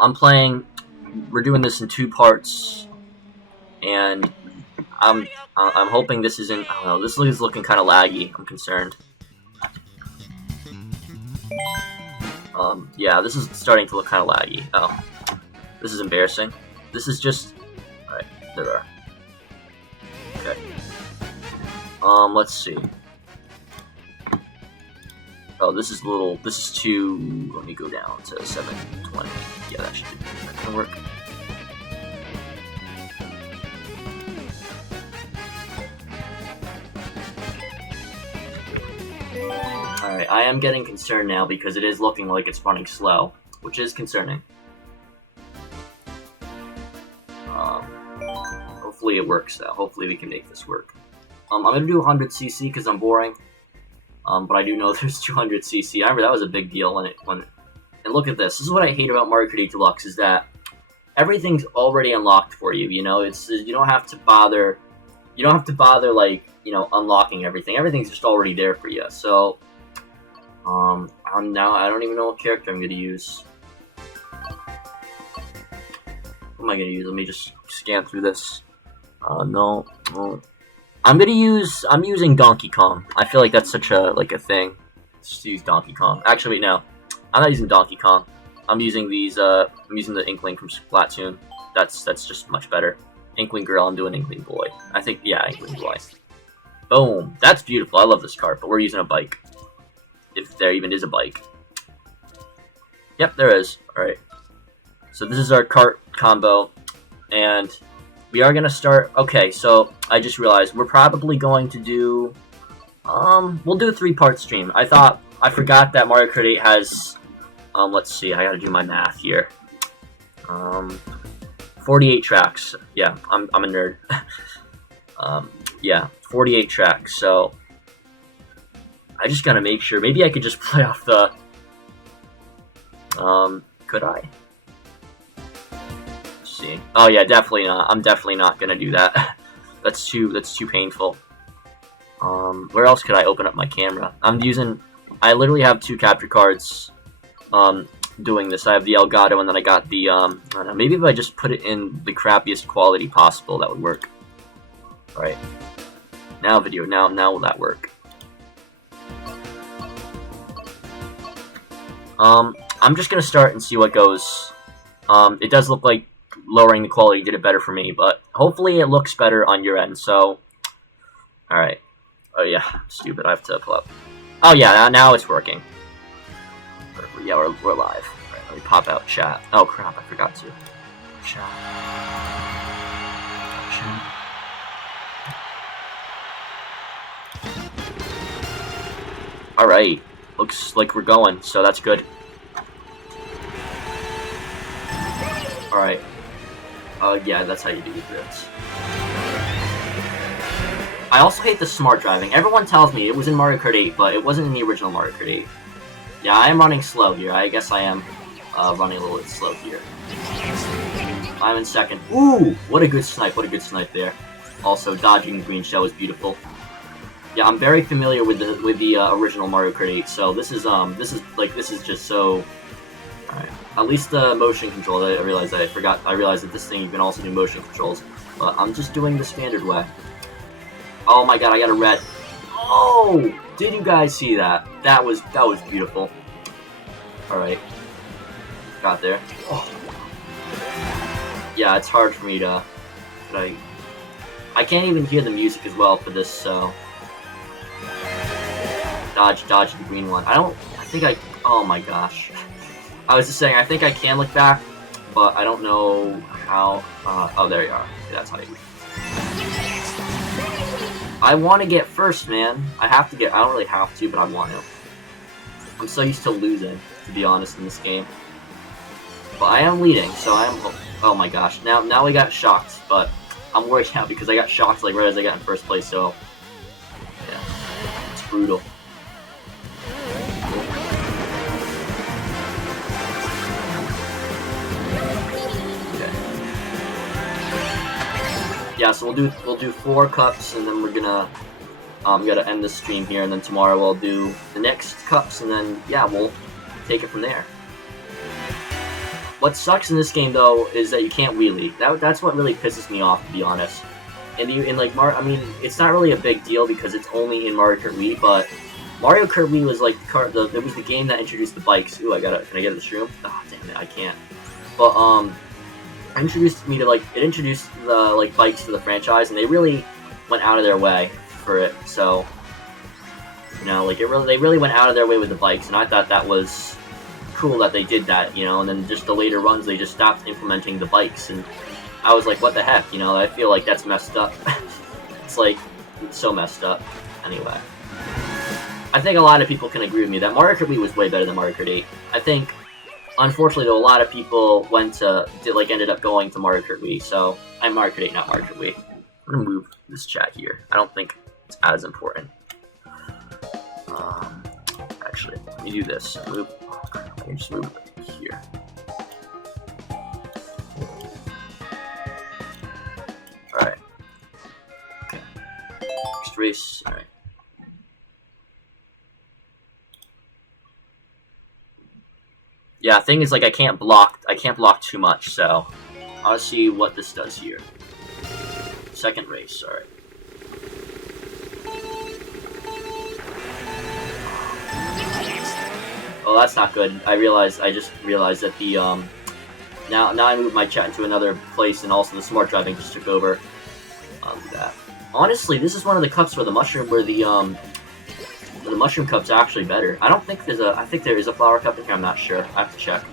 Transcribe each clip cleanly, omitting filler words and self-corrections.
I'm playing. We're doing this in 2 parts, and I'm hoping this isn't. I don't know. This is looking kind of laggy. I'm concerned. Yeah, this is starting to look kind of laggy. Oh, this is embarrassing. This is just. All right, there we are. Okay. Let's see. Oh, this is a little. This is too. Let me go down to 720. Yeah, that should be. That can work. Alright, I am getting concerned now because it is looking like it's running slow, which is concerning. Hopefully it works though. Hopefully we can make this work. I'm gonna do 100cc because I'm boring. But I do know there's 200cc. I remember that was a big deal when and look at this. This is what I hate about Mario Kart 8 Deluxe is that everything's already unlocked for you. You know, you don't have to bother. You don't have to bother like unlocking everything. Everything's just already there for you. So, I don't even know what character I'm gonna use. What am I gonna use? Let me just scan through this. No. I'm using Donkey Kong. I feel like that's such a thing. Let's just use Donkey Kong. Actually, wait, no. I'm not using Donkey Kong. I'm using these. I'm using the Inkling from Splatoon. That's just much better. Inkling Girl. I'm doing Inkling Boy. I think Inkling Boy. Boom. That's beautiful. I love this cart, but we're using a bike. If there even is a bike. Yep, there is. All right. So this is our cart combo, and we are gonna start. Okay, so I just realized we're probably going to do. We'll do a 3-part stream. I forgot that Mario Kart 8 has. Let's see. I gotta do my math here. 48 tracks. Yeah, I'm a nerd. Yeah, 48 tracks. So I just gotta make sure. Maybe I could just play off the. Could I? See. Oh yeah, definitely not. I'm definitely not gonna do that. That's too painful. Where else could I open up my camera? I literally have 2 capture cards. Doing this, I have the Elgato, and then I got the I don't know, maybe if I just put it in the crappiest quality possible, that would work. All right. Now video. Now will that work? I'm just gonna start and see what goes. It does look like lowering the quality did it better for me, but hopefully it looks better on your end. So, all right. Oh yeah, stupid. I have to pull up. Oh yeah, now it's working. Yeah, we're live. All right, let me pop out chat. Oh crap, I forgot to. Chat. All right, looks like we're going, so that's good. All right. Yeah, that's how you do this. I also hate the smart driving. Everyone tells me it was in Mario Kart 8, but it wasn't in the original Mario Kart 8. Yeah, I am running slow here. I guess I am running a little bit slow here. I'm in second. Ooh, what a good snipe! What a good snipe there. Also, dodging the green shell is beautiful. Yeah, I'm very familiar with the original Mario Kart 8. So this is just so. Alright. At least the motion control. I realized that this thing you can also do motion controls. But I'm just doing the standard way. Oh my god, I got a red. Oh! Did you guys see that? That was beautiful. Alright. Got there. Oh. Yeah, it's hard for me to... I can't even hear the music as well for this, so... Dodge the green one. Oh my gosh. I was just saying, I think I can look back, but I don't know how... oh, there you are. Okay, that's how you... I want to get first, man. I don't really have to, but I want to. I'm so used to losing, to be honest, in this game. But I am leading, so I am... Oh my gosh. Now we got shocked, but I'm worried now because I got shocked like right as I got in first place, so... Yeah. It's brutal. Yeah, so we'll do 4 cups, and then we're gonna gotta end the stream here, and then tomorrow we'll do the next cups, and then yeah, we'll take it from there. What sucks in this game though is that you can't wheelie. That's what really pisses me off, to be honest. And in like I mean, it's not really a big deal because it's only in Mario Kart Wii, but Mario Kart Wii was like it was the game that introduced the bikes. Ooh, can I get the shroom? Ah, damn it, I can't. But it introduced the like bikes to the franchise, and they really went out of their way for it. So, you know, like they really went out of their way with the bikes, and I thought that was cool that they did that, you know. And then just the later runs, they just stopped implementing the bikes, and I was like, what the heck, you know? I feel like that's messed up. It's like so messed up. Anyway, I think a lot of people can agree with me that Mario Kart Wii was way better than Mario Kart 8. I think, unfortunately, though, a lot of people ended up going to Mario Kart Wii. So I'm Mario Kart 8, not Mario Kart Wii. I'm gonna move this chat here. I don't think it's as important. Actually, let me do this. I can just move it here. Alright. Okay. Next race. Alright. Yeah, thing is, like, I can't block too much, so I'll see what this does here. Second race, alright. Oh, that's not good. I just realized that the, now I moved my chat into another place, and also the smart driving just took over. That. Honestly, this is one of the cups where the mushroom cup's actually better. I think there is a flower cup in here, I'm not sure. I have to check.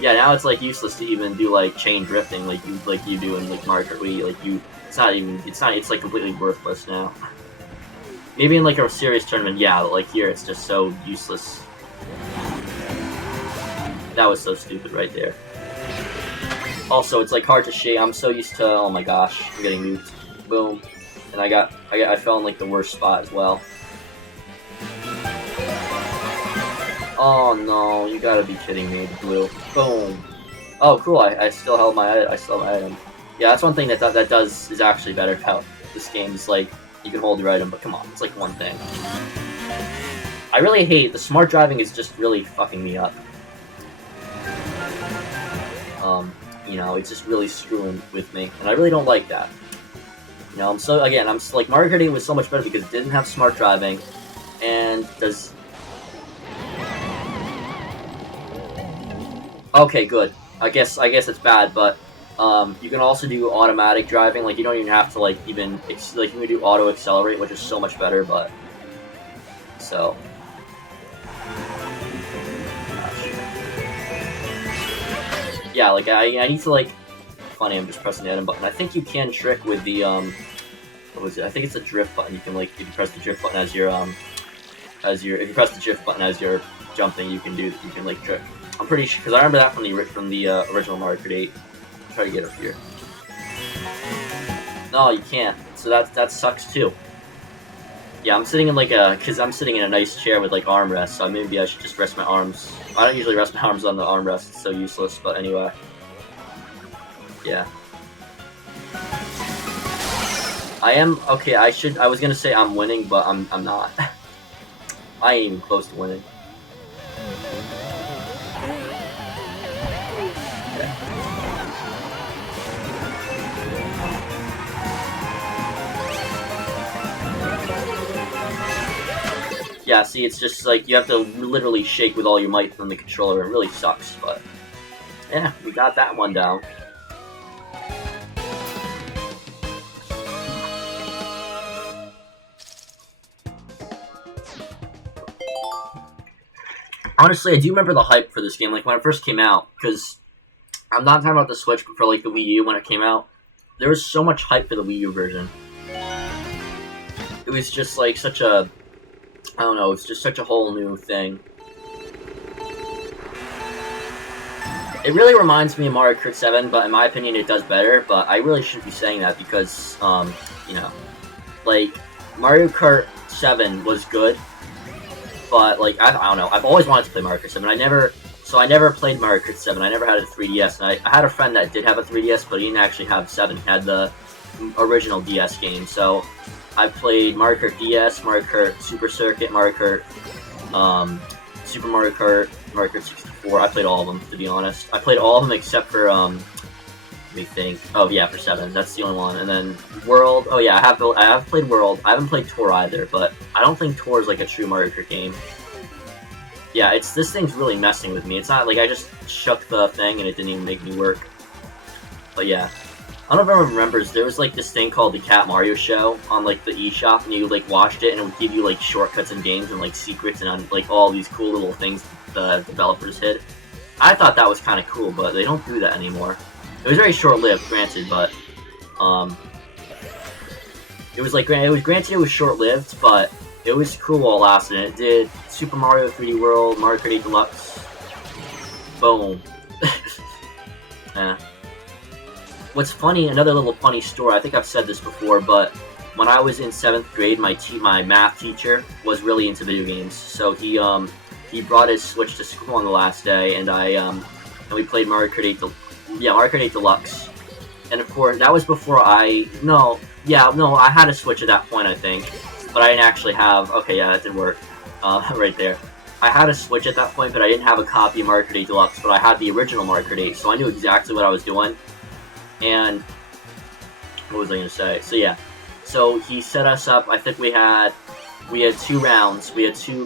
Yeah, now it's like useless to even do like chain drifting like you do in like Mario Kart Wii. It's like completely worthless now. Maybe in like a serious tournament, yeah, but like here it's just so useless. That was so stupid right there. Also, it's like hard to shake. I'm so used to, oh my gosh, I'm getting nuked. Boom. And I fell in like the worst spot as well. Oh no, you gotta be kidding me, blue. Boom. Oh cool, I still held my item. Yeah, that's one thing that is actually better about this game, is like, you can hold your item, but come on, it's like one thing. I really hate, the smart driving is just really fucking me up. You know, it's just really screwing with me, and I really don't like that. You know, like, Mario Kart 8 was so much better because it didn't have smart driving, and does... Okay, good. I guess it's bad, but, you can also do automatic driving, like, you don't even have to, like, you can do auto accelerate, which is so much better, but... So... Yeah, like, I need to, like... Funny, I'm just pressing the item button. I think you can trick with the, what was it? I think it's the drift button. You can, like, if you press the drift button as your, if you press the drift button as you're jumping, you can, like, trick. I'm pretty sure, because I remember that from the original Mario Kart 8. I'll try to get up here. No, you can't. So that sucks, too. Yeah, I'm sitting in, like, I'm sitting in a nice chair with, like, armrests, so maybe I should just rest my arms. I don't usually rest my arms on the armrest, it's so useless, but anyway. Yeah. I am, okay, I was gonna say I'm winning, but I'm not. I ain't even close to winning. Okay. Yeah, see, it's just like, you have to literally shake with all your might from the controller. It really sucks, but... Yeah, we got that one down. Honestly, I do remember the hype for this game, like, when it first came out, because I'm not talking about the Switch, but for, like, the Wii U when it came out, there was so much hype for the Wii U version. It was just, like, such a... I don't know, it's just such a whole new thing. It really reminds me of Mario Kart 7, but in my opinion it does better, but I really shouldn't be saying that because, you know, like, Mario Kart 7 was good, but, like, I don't know, I've always wanted to play Mario Kart 7, I never played Mario Kart 7, I never had a 3DS, and I had a friend that did have a 3DS, but he didn't actually have 7, he had the original DS game, so I've played Mario Kart DS, Mario Kart Super Circuit, Mario Kart, Super Mario Kart, Mario Kart 64. I played all of them, to be honest. I played all of them except for, let me think. Oh yeah, for 7. That's the only one. And then World. Oh yeah, I have played World. I haven't played Tour either, but I don't think Tour is like a true Mario Kart game. Yeah, this thing's really messing with me. It's not like I just shook the thing and it didn't even make me work. But yeah. I don't know if everyone remembers, there was like this thing called the Cat Mario Show on like the eShop, and you like watched it and it would give you like shortcuts in games and like secrets and like all these cool little things the developers hid. I thought that was kind of cool, but they don't do that anymore. It was very short-lived, granted, but it was granted it was short-lived, but it was cool while it lasted. And it did Super Mario 3D World, Mario Kart 8 Deluxe. Boom. Yeah. What's funny, another little funny story, I think I've said this before, but when I was in 7th grade, my math teacher was really into video games. So he brought his Switch to school on the last day, and and we played Mario Kart 8 Mario Kart 8 Deluxe. And of course, that was before I had a Switch at that point, I think. But I didn't actually have, okay, yeah, that did work. Right there. I had a Switch at that point, but I didn't have a copy of Mario Kart 8 Deluxe, but I had the original Mario Kart 8, so I knew exactly what I was doing. And what was I gonna say? So yeah, so he set us up. I think we had 2 rounds. We had two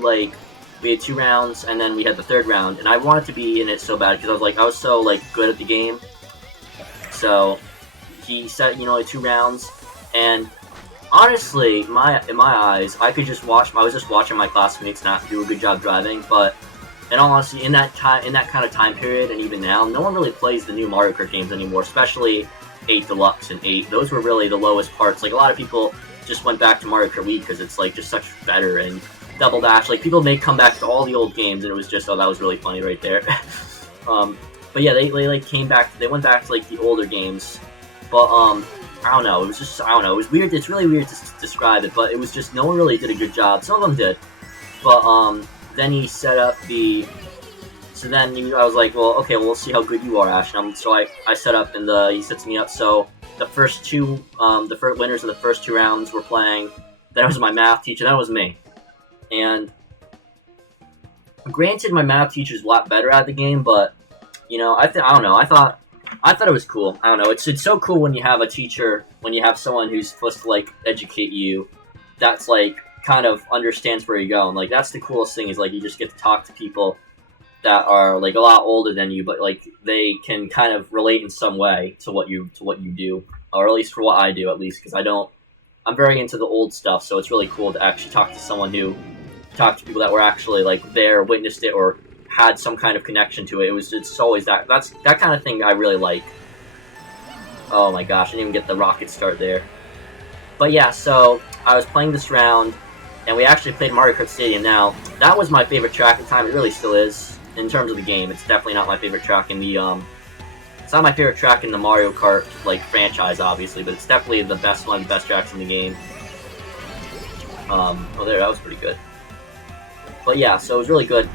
rounds, and then we had the 3rd round. And I wanted to be in it so bad because I was so like good at the game. So he set 2 rounds, and honestly, in my eyes, I was just watching my classmates not do a good job driving. But in all honesty, in that kind of time period, and even now, no one really plays the new Mario Kart games anymore, especially 8 Deluxe and 8. Those were really the lowest parts. Like, a lot of people just went back to Mario Kart Wii because it's like just such better, and Double Dash. Like, people may come back to all the old games, and it was just, oh, that was really funny right there. But yeah, they like came back. They went back to like the older games, but I don't know. It was just, I don't know. It was weird. It's really weird to describe it, but it was just no one really did a good job. Some of them did, but then he set up the. So then I was like, well, okay, well, we'll see how good you are, Ash. So I set up, and he sets me up. So the first two, the first winners of the first 2 rounds were playing. That was my math teacher. That was me. And granted, my math teacher's a lot better at the game, but I don't know. I thought it was cool. I don't know. It's so cool when you have a teacher, when you have someone who's supposed to like educate you, that's like kind of understands where you're going. Like, that's the coolest thing, is like you just get to talk to people that are like a lot older than you, but like they can kind of relate in some way to what you do, or at least for what I do, at least, because I'm very into the old stuff, so it's really cool to actually talk to people that were actually like there, witnessed it, or had some kind of connection to it. It's always that kind of thing I really like. Oh my gosh, I didn't even get the rocket start there. But yeah, so I was playing this round, and we actually played Mario Kart Stadium. Now, that was my favorite track at the time. It really still is. In terms of the game, it's definitely not my favorite track in the, it's not my favorite track in the Mario Kart, like, franchise, obviously, but it's definitely the best one of the best tracks in the game. Oh, there, that was pretty good. But yeah, so it was really good,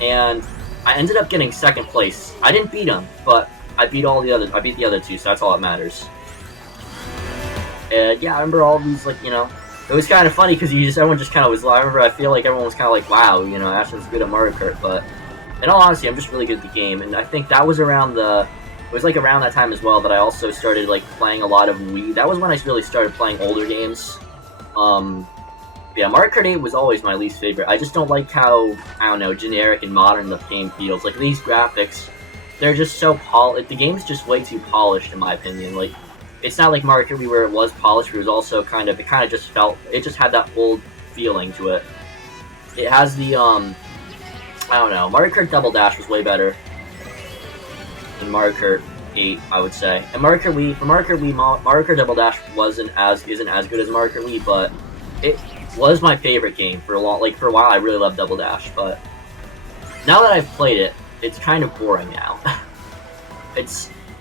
and I ended up getting 2nd place. I didn't beat him, but I beat I beat the other 2, so that's all that matters. And yeah, I remember all these, like, it was kind of funny, because everyone just kind of was, I feel like everyone was kind of like, wow, Ashton's good at Mario Kart, but in all honesty, I'm just really good at the game, and I think that was around around that time as well that I also started, like, playing a lot of Wii. That was when I really started playing older games. Yeah, Mario Kart 8 was always my least favorite. I just don't like how, I don't know, generic and modern the game feels. Like, these graphics, they're just so polished. The game's just way too polished, in my opinion. Like, it's not like Mario Kart Wii where it was polished, but it was also it kind of just had that old feeling to it. It has the, I don't know, Mario Kart Double Dash was way better than Mario Kart 8, I would say. And Mario Kart Wii, Mario Kart Double Dash isn't as good as Mario Kart Wii, but it was my favorite game for a while. I really loved Double Dash, but now that I've played it, it's kind of boring now.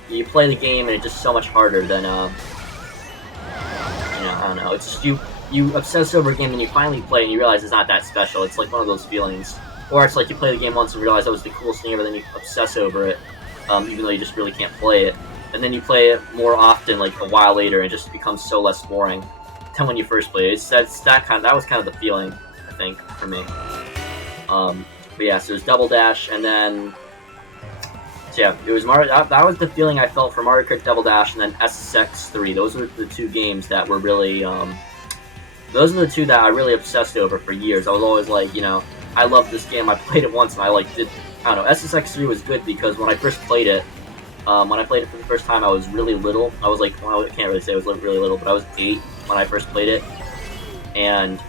You play the game and it's just so much harder than I don't know. It's just you obsess over a game and you finally play and you realize it's not that special. It's like one of those feelings. Or it's like you play the game once and realize that was the coolest thing ever, then you obsess over it, even though you just really can't play it. And then you play it more often, like a while later, and it just becomes so less boring. than when you first played it. That was kind of the feeling, I think, for me. But yeah, so it was Double Dash, and then so yeah, it was Mario. That was the feeling I felt for Mario Kart Double Dash, and then SSX3. Those were the two games that were really. Those are the two that I really obsessed over for years. I was always like, I love this game. I played it once, and I don't know. SSX3 was good because when I first played it, for the first time, I was really little. I was like, well, I can't really say I was really little, but I was 8 when I first played it, and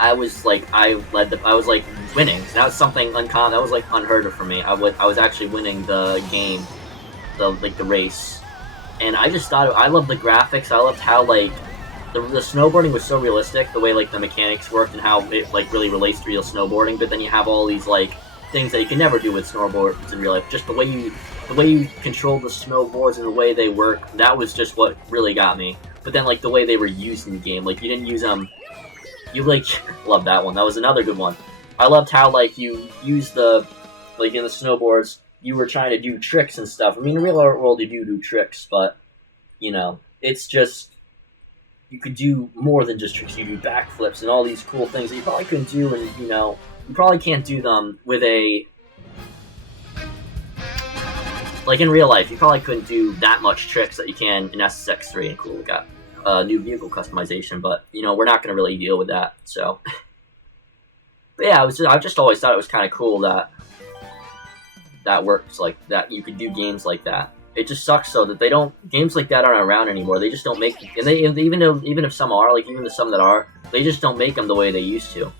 I was like, I was like winning. That was something uncommon. That was like unheard of for me. I was actually winning the game, the race, and I just thought I loved the graphics. I loved how like the snowboarding was so realistic, the way like the mechanics worked and how it like really relates to real snowboarding. But then you have all these like things that you can never do with snowboards in real life. Just the way you control the snowboards and the way they work. That was just what really got me. But then like the way they were used in the game, like you didn't use them. You like love that one. That was another good one. I loved how like you use the like in the snowboards you were trying to do tricks and stuff. I mean, in the real world you do tricks, but it's just you could do more than just tricks. You do backflips and all these cool things that you probably couldn't do, and you probably can't do them with a like in real life. You probably couldn't do that much tricks that you can in SSX3. And cool, we got new vehicle customization, but we're not going to really deal with that. So, but yeah, I just always thought it was kind of cool that works like that. You could do games like that. It just sucks though that games like that aren't around anymore. They just don't make, and even if some are, like even the some that are, they just don't make them the way they used to.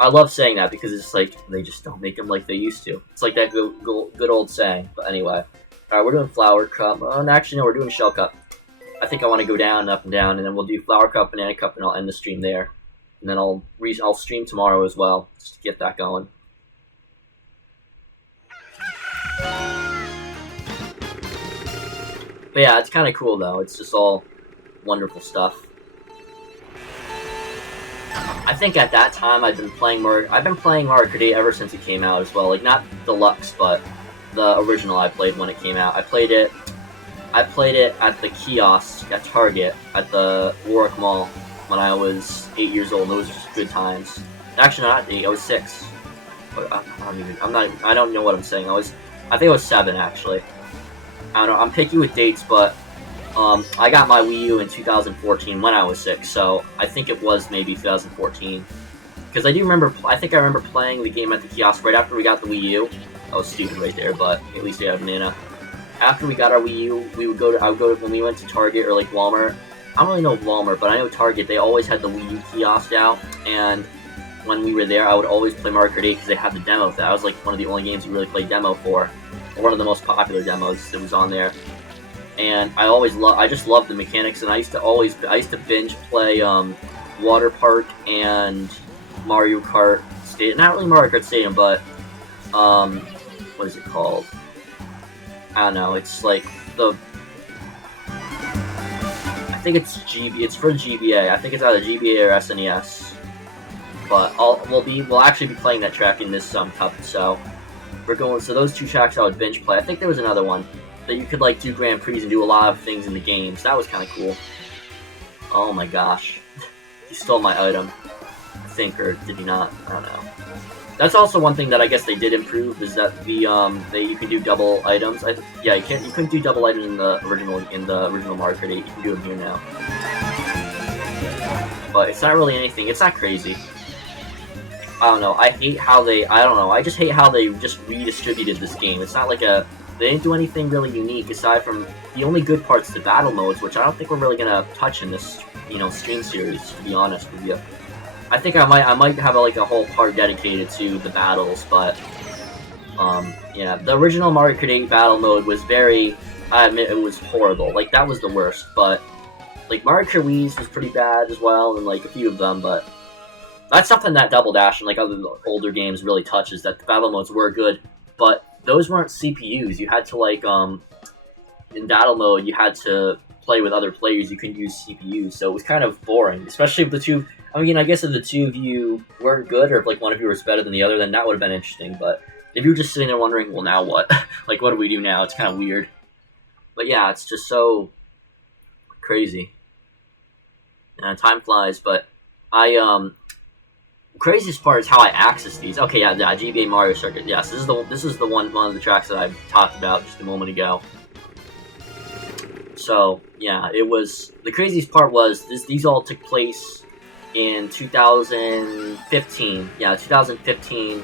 I love saying that because it's like they just don't make them like they used to. It's like that good old saying. But anyway, all right, we're doing Flower Cup. Actually, no, we're doing Shell Cup. I think I want to go down, up and down, and then we'll do Flower Cup, Banana Cup, and I'll end the stream there. And then I'll stream tomorrow as well, just to get that going. But yeah, it's kind of cool though. It's just all wonderful stuff. I think at that time I've been playing Mario Kart 8 ever since it came out as well. Like not Deluxe, but the original I played when it came out. I played it at the kiosk at Target at the Warwick Mall when I was 8 years old. Those were just good times. Actually, not 8. I was 6. I don't know what I'm saying. I think I was 7 actually. I don't know. I'm picky with dates, but I got my Wii U in 2014 when I was 6, so I think it was maybe 2014. Because I think I remember playing the game at the kiosk right after we got the Wii U. That was stupid right there, but at least we have Banana. After we got our Wii U, I would go to when we went to Target or like Walmart. I don't really know Walmart, but I know Target. They always had the Wii U kiosk out, and when we were there, I would always play Mario Kart 8 because they had the demo. That was like one of the only games you really played demo for, or one of the most popular demos that was on there. And I just loved the mechanics, and I used to binge play Water Park and Mario Kart Stadium. Not really Mario Kart Stadium, but what is it called? I don't know. It's like I think it's It's for GBA. I think it's either GBA or SNES. But we'll actually be playing that track in this cup. So we're going. So those two tracks I would binge play. I think there was another one that you could like do Grand Prix and do a lot of things in the games. That was kind of cool. Oh my gosh, he stole my item. I think, or did he not? I don't know. That's also one thing that I guess they did improve is that you can do double items. You couldn't do double items in the original Mario Kart 8. You can do them here now, but it's not really anything. It's not crazy. I don't know. I don't know. I just hate how they just redistributed this game. It's not like they didn't do anything really unique aside from the only good parts, the battle modes, which I don't think we're really gonna touch in this stream series. To be honest with you. I think I might have a whole part dedicated to the battles, but yeah, the original Mario Kart 8 battle mode was I admit it was horrible. Like that was the worst, but like Mario Kart Wii's was pretty bad as well, and like a few of them, but that's something that Double Dash and like other older games really touches. That the battle modes were good, but those weren't CPUs. You had to like in battle mode you had to play with other players. You couldn't use CPUs, so it was kind of boring, especially if the two. I mean, I guess if the two of you weren't good, or if like one of you was better than the other, then that would have been interesting. But if you were just sitting there wondering, well, now what? Like, what do we do now? It's kind of weird. But yeah, it's just so crazy. Time flies, but I craziest part is how I access these. Okay, yeah, GBA Mario Circuit. Yes, this is the one of the tracks that I talked about just a moment ago. So yeah, it was the craziest part was these all took place in 2015. Yeah, 2015,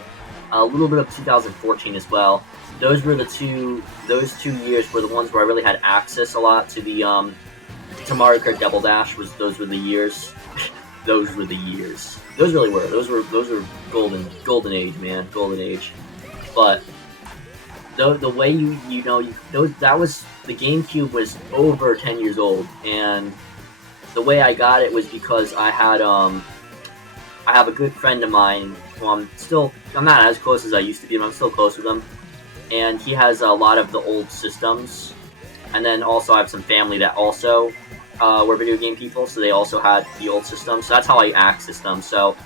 a little bit of 2014 as well. Those were those 2 years were the ones where I really had access a lot to the to Mario Kart Double Dash. Those were the years. Those were the years. Those really were. Those were golden age, man, golden age. But the way that was the GameCube was over 10 years old, and the way I got it was because I have a good friend of mine who I'm not as close as I used to be, but I'm still close with him, and he has a lot of the old systems, and then also I have some family that also were video game people, so they also had the old systems. So that's how I accessed them. So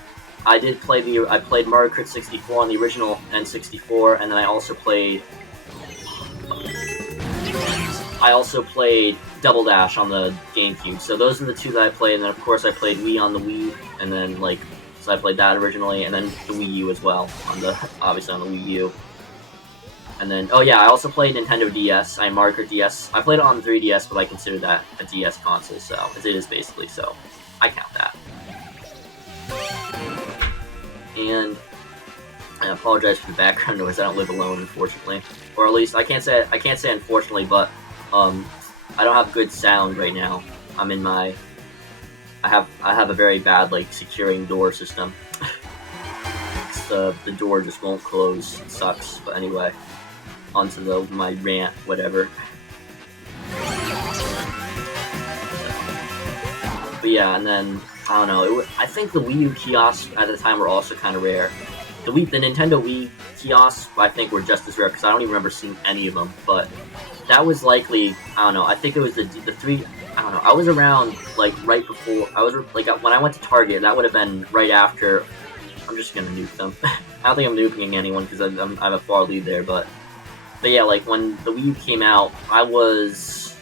I played Mario Kart 64 on the original N64, and then I also played Double Dash on the GameCube. So those are the two that I played, and then of course I played Wii on the Wii, and then so I played that originally, and then the Wii U as well obviously on the Wii U. And then, oh yeah, I also played Nintendo DS, Mario Kart DS. I played it on the 3DS, but I consider that a DS console, so, as it is basically, so I count that. And I apologize for the background noise, I don't live alone, unfortunately. Or at least, I can't say unfortunately, but, I don't have good sound right now. I'm in my... I have a very bad, securing door system. The door just won't close, it sucks, but anyway. Onto my rant, whatever. But yeah, and then, I don't know, I think the Wii U kiosks at the time were also kind of rare. The Nintendo Wii kiosks, I think, were just as rare, because I don't even remember seeing any of them, but that was likely, I don't know, I think it was the three, I don't know, I was around, right before, when I went to Target, that would have been right after, I'm just gonna nuke them. I don't think I'm nuking anyone, because I have a far lead there, but yeah, when the Wii U came out, Wii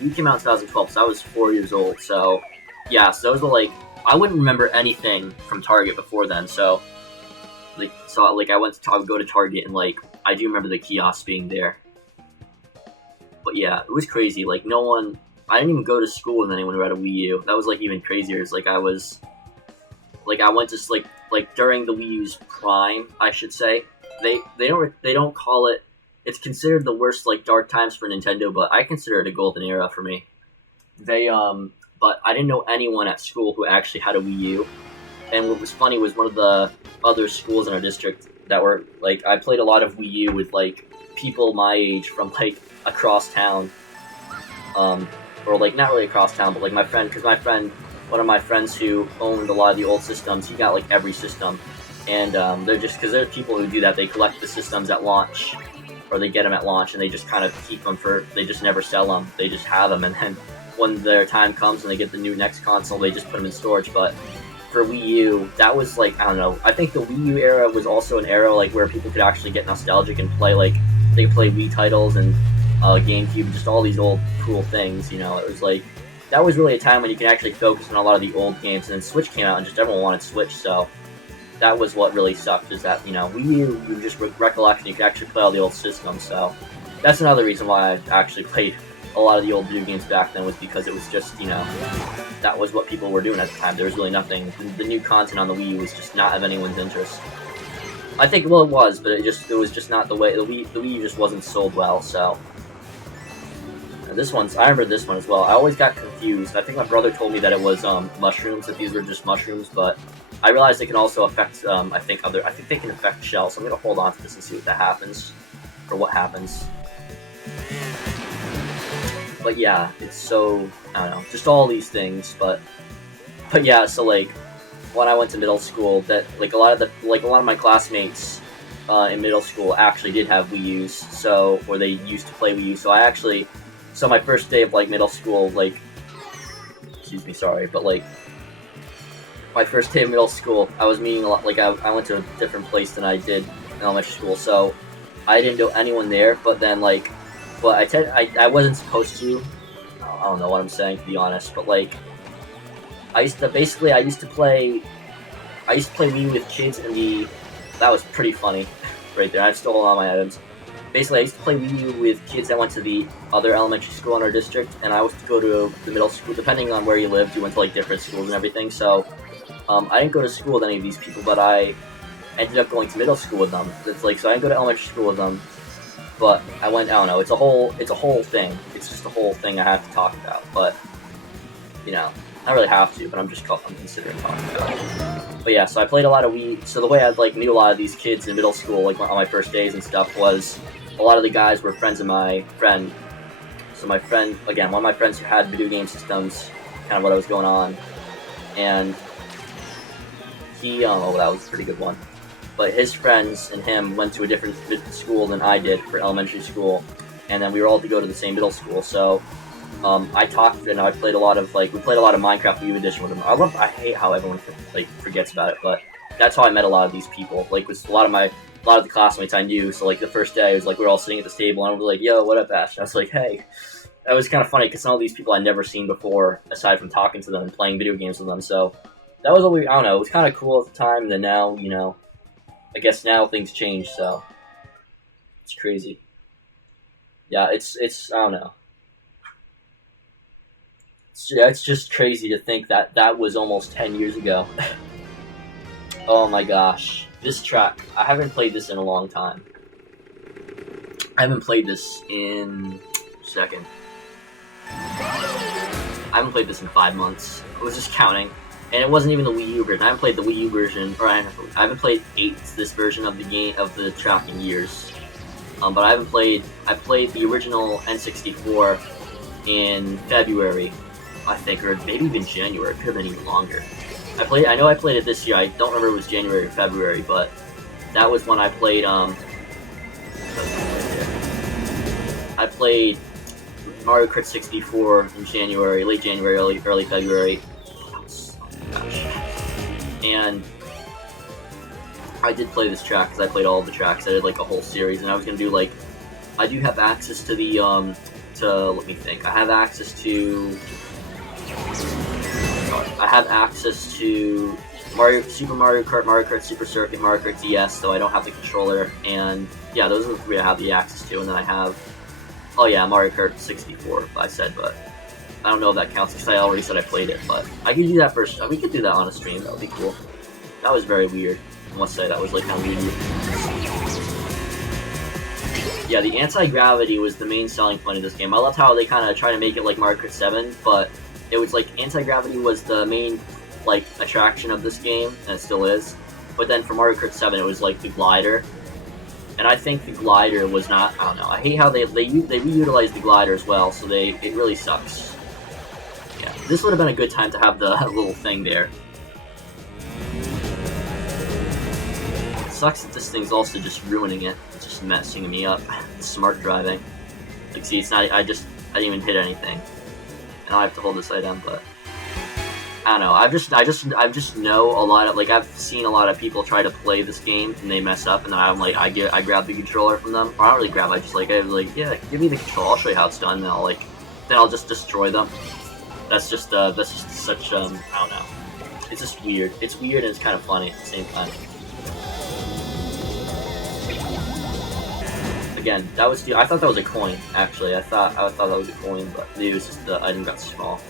U came out in 2012, so I was 4 years old, so, yeah, so those were, I wouldn't remember anything from Target before then, so, I would go to Target, and, I do remember the kiosks being there. But yeah, it was crazy, I didn't even go to school with anyone who had a Wii U. That was, even crazier, it's I went to, during the Wii U's prime, I should say, they don't call it, it's considered the worst, dark times for Nintendo, but I consider it a golden era for me. But I didn't know anyone at school who actually had a Wii U, and what was funny was one of the other schools in our district that were, I played a lot of Wii U with, people my age from, across town, or, not really across town, but, my friend, because one of my friends who owned a lot of the old systems, he got, every system, and, they're just, because there are people who do that, they collect the systems at launch, or they get them at launch, and they just kind of keep them they just never sell them, they just have them, and then when their time comes and they get the next console, they just put them in storage. But for Wii U, that was, I don't know, I think the Wii U era was also an era, where people could actually get nostalgic and play, they could play Wii titles and, GameCube, just all these old cool things, it was, that was really a time when you could actually focus on a lot of the old games, and then Switch came out and just everyone wanted Switch, so that was what really sucked, is that, Wii U, you just recollection, you could actually play all the old systems, so that's another reason why I actually played a lot of the old video games back then, was because it was just, that was what people were doing at the time. There was really nothing, the new content on the Wii U was just not of anyone's interest. I think, well, it was, but it was just not the way, the Wii U just wasn't sold well, so. And I remember this one as well. I always got confused. I think my brother told me that it was, mushrooms, that these were just mushrooms, but I realized they can also affect, I think they can affect shells, so I'm gonna hold on to this and see what that happens, or what happens. But yeah, it's so, I don't know, just all these things, but yeah, so when I went to middle school, that a lot of my classmates in middle school actually did have Wii U's, so, or they used to play Wii U, so my first day of middle school, excuse me, sorry, but my first day of middle school, I was meeting a lot, I went to a different place than I did in elementary school, so I didn't know anyone there, but then but I wasn't supposed to. I don't know what I'm saying, to be honest, but I used to play Wii with kids, and that was pretty funny, right there. I still hold on my items. Basically, I used to play Wii U with kids that went to the other elementary school in our district, and I was to go to the middle school. Depending on where you lived, you went to like different schools and everything. So, I didn't go to school with any of these people, but I ended up going to middle school with them. It's like, so I didn't go to elementary school with them, but I went. I don't know. It's a whole thing. It's just a whole thing I have to talk about. But you know, I don't really have to. But I'm considering talking about it. But yeah, so I played a lot of Wii. So the way I'd like meet a lot of these kids in middle school, like on my first days and stuff, was a lot of the guys were friends of my friend. So my friend, again, one of my friends who had video game systems, kind of what I was going on, and he, oh, that was a pretty good one. But his friends and him went to a different school than I did for elementary school, and then we were all to go to the same middle school. So I talked and I played a lot of we played a lot of Minecraft Wii Edition with him. I hate how everyone forgets about it, but that's how I met a lot of these people. Like with a lot of the classmates I knew. So like the first day, it was like we were all sitting at this table, and I was like, "Yo, what up, Ash?" And I was like, "Hey." That was kind of funny because some of these people I'd never seen before, aside from talking to them and playing video games with them. So that was I don't know. It was kind of cool at the time. And then now, you know, I guess now things change. So it's crazy. Yeah, it's I don't know. It's just crazy to think that that was almost 10 years ago. Oh my gosh. This track, I haven't played this in a long time. I haven't played this in... second. I haven't played this in 5 months. I was just counting. And it wasn't even the Wii U version. I haven't played the Wii U version, or I haven't played this version of the game, of the track in years. But I played the original N64 in February, I think, or maybe even January. It could have been even longer. I know I played it this year. I don't remember if it was January or February, but that was when I played, I played Mario Kart 64 in January, late January, early February. Oh gosh. And I did play this track because I played all of the tracks. I did like a whole series, and I was gonna do like, I do have access to the let me think. I have access to Super Mario Kart, Mario Kart Super Circuit, Mario Kart DS, so I don't have the controller, and yeah, those are the 3 I have the access to, and then I have, oh yeah, Mario Kart 64, I said, but I don't know if that counts because I already said I played it, but I could do that first. We could do that on a stream, that would be cool. That was very weird, I must say, that was like kind of weird. Yeah, the anti-gravity was the main selling point of this game. I loved how they kind of try to make it like Mario Kart 7, but it was like anti-gravity was the main like attraction of this game, and it still is. But then for Mario Kart 7, it was like the glider, and I think the glider was not. I don't know. I hate how they reutilized the glider as well, so it really sucks. Yeah, this would have been a good time to have the little thing there. It sucks that this thing's also just ruining it. It's just messing me up. Smart driving. Like, see, it's not. I didn't even hit anything. And I have to hold this item, but I don't know. I just know a lot of, like, I've seen a lot of people try to play this game and they mess up, and then I'm like, I grab the controller from them. Or I don't really grab. I was like, yeah, give me the control. I'll show you how it's done. And I'll just destroy them. That's just such I don't know. It's just weird. It's weird and it's kind of funny at the same time. Again, I thought that was a coin, actually. I thought that was a coin, but maybe it was just the item got small.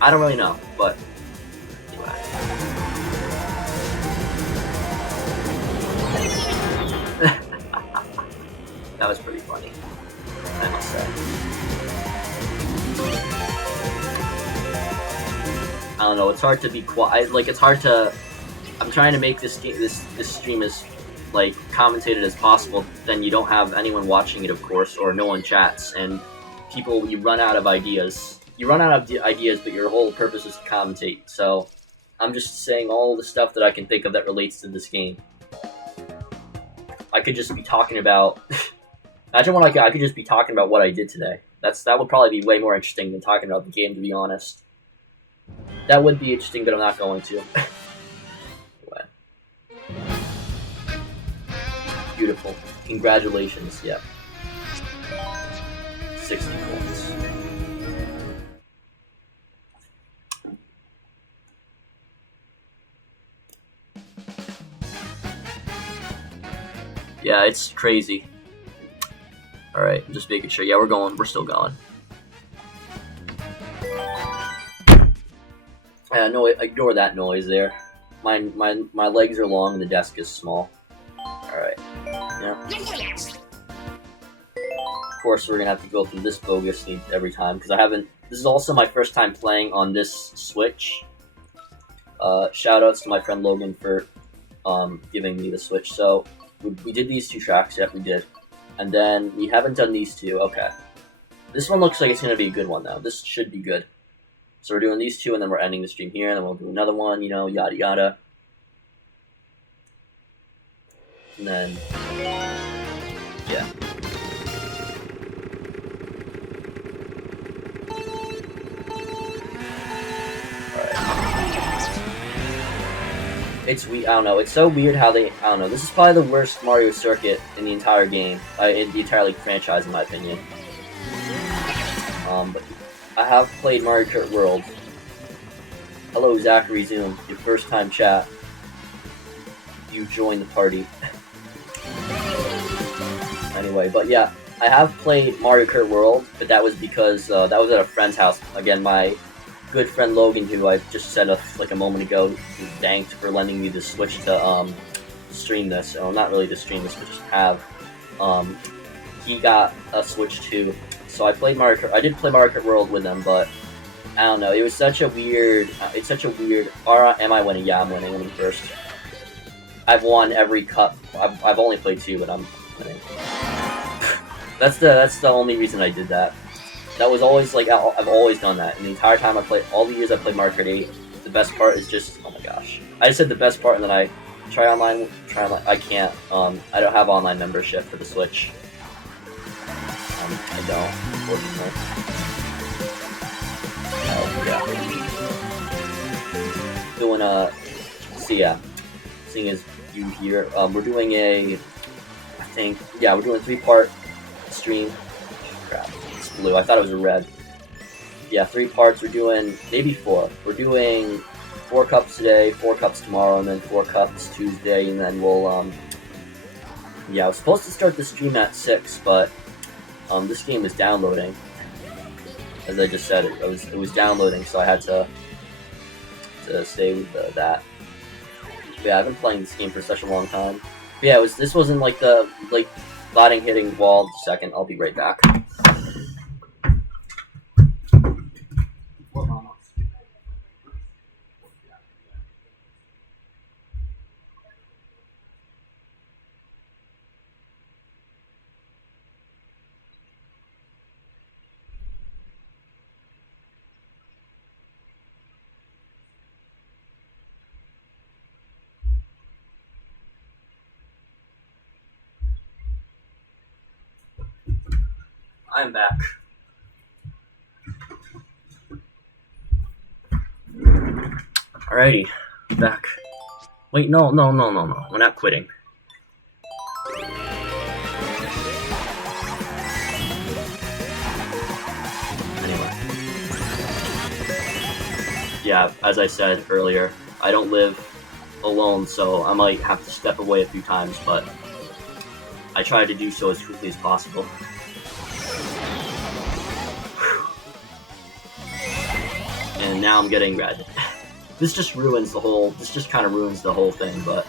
I don't really know, but anyway. That was pretty funny, I must say. I don't know, it's hard to be quiet. Like, it's hard to... I'm trying to make this stream as like commentated as possible, then you don't have anyone watching it, of course, or no one chats, and you run out of ideas. You run out of ideas, but your whole purpose is to commentate. So I'm just saying all the stuff that I can think of that relates to this game. I could just be talking about. Imagine what I could just be talking about what I did today. That would probably be way more interesting than talking about the game, to be honest. That would be interesting, but I'm not going to. Beautiful. Congratulations, yep. 60 points. Yeah, it's crazy. Alright, just making sure. Yeah, we're still going. Yeah, no, ignore that noise there. My legs are long and the desk is small. Alright. Yeah. Of course, we're gonna have to go through this bogus thing every time, because I haven't... This is also my first time playing on this Switch. Shoutouts to my friend Logan for giving me the Switch. So, we did these 2 tracks, yep, we did. And then, we haven't done these 2, okay. This one looks like it's gonna be a good one, though. This should be good. So we're doing these 2, and then we're ending the stream here, and then we'll do another one, you know, yada yada. And then, yeah. It's I don't know. It's so weird how they. I don't know. This is probably the worst Mario circuit in the entire game, in the entire like franchise, in my opinion. But I have played Mario Kart World. Hello, Zachary Zoom. Your first time chat. You joined the party. Anyway, but yeah, I have played Mario Kart World, but that was because that was at a friend's house. Again, my good friend Logan, who I just said like a moment ago, was thanked for lending me the Switch to stream this. Well, not really to stream this, but just have. He got a Switch too, so I played Mario Kart. I did play Mario Kart World with him, but I don't know. It was such a weird. It's such a weird. Am I winning? Yeah, I'm winning. I'm first. I've won every cup. I've only played 2, but I'm winning. That's the only reason I did that. That was always like I've always done that. And the entire time I played, all the years I played Mario Kart 8, the best part is just, oh my gosh. I just said the best part, and then I try online. I can't. I don't have online membership for the Switch. I don't, unfortunately. Yeah. Doing so yeah. Seeing as you here, we're doing a. I think yeah, we're doing a 3-part stream. Crap. Blue. I thought it was a red. Yeah, 3 parts. We're doing maybe 4. We're doing 4 cups today, 4 cups tomorrow, and then 4 cups Tuesday, and then we'll yeah, I was supposed to start the stream at 6, but this game was downloading. As I just said, it was downloading, so I had to stay with that. But yeah, I've been playing this game for such a long time. But yeah, this wasn't like the loading hitting wall. Second, I'll be right back. I'm back. Alrighty, back. Wait, no. We're not quitting. Anyway. Yeah, as I said earlier, I don't live alone, so I might have to step away a few times, but I try to do so as quickly as possible. And now I'm getting red. This just ruins the whole. This just kind of ruins the whole thing. But